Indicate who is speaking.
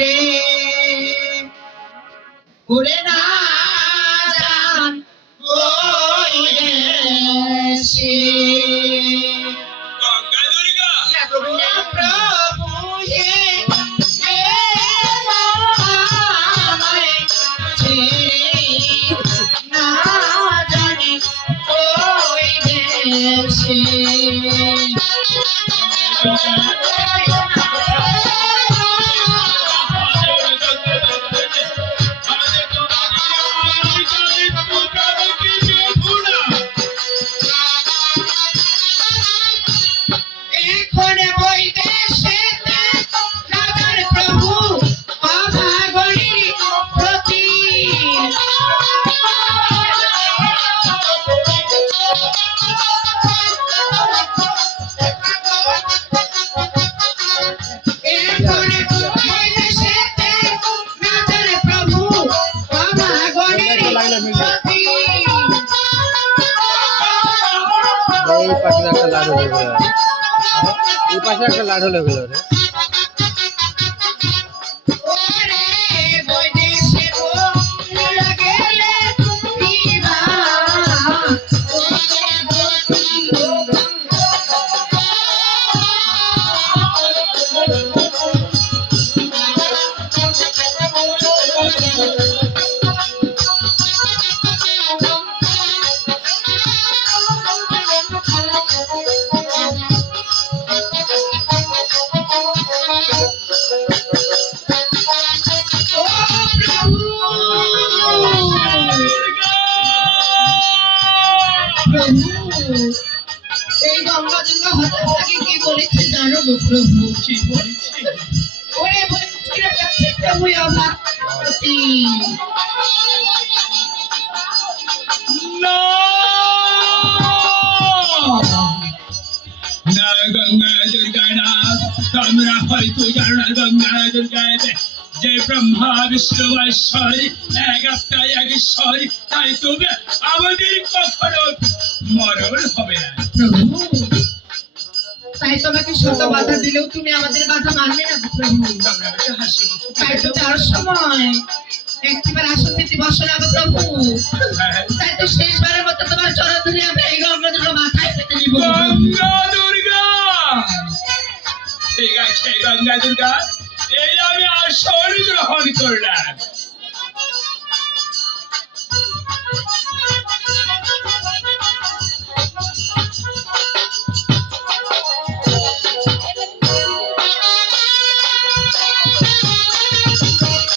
Speaker 1: রে। ওরে না জান ওই দেশে।
Speaker 2: গঙ্গা দুর্গা।
Speaker 3: এই পাশে একটা লাড হলে এই পাশে একটা লাড
Speaker 1: হলে এই গঙ্গা দুর্গা হঠাৎ কি বলেছে জানো গো প্রভু?
Speaker 2: কি বলছি
Speaker 1: ওরে বৈদেশিরা কাছে প্রভু অভাগী
Speaker 2: না। না! গঙ্গা দুর্গা না। তোমরা হয়তো জানো না গঙ্গা দুর্গা যে ব্রহ্মা বিষ্ণু ঈশ্বরী এক আত্মায় এক ঈশ্বরী তাই তবে আমাদের কখনো মরণ হবে না।
Speaker 1: প্রভু তাই তোমাকে শত বাধা দিলেও তুমি আমাদের বাধা মানবে না প্রভু তাই তো যাওয়ার সময়। একটিবার আসন পেতে বসো না প্রভু।
Speaker 2: হ্যাঁ।
Speaker 1: তাই তো শেষবারের মতো তোমার চরণ ধরে আমরা এই গঙ্গা মাথায় পেতে নিব।
Speaker 2: গঙ্গা দুর্গা ঠিক আছে গঙ্গা দুর্গা এই আমি আসন গ্রহণ করলাম।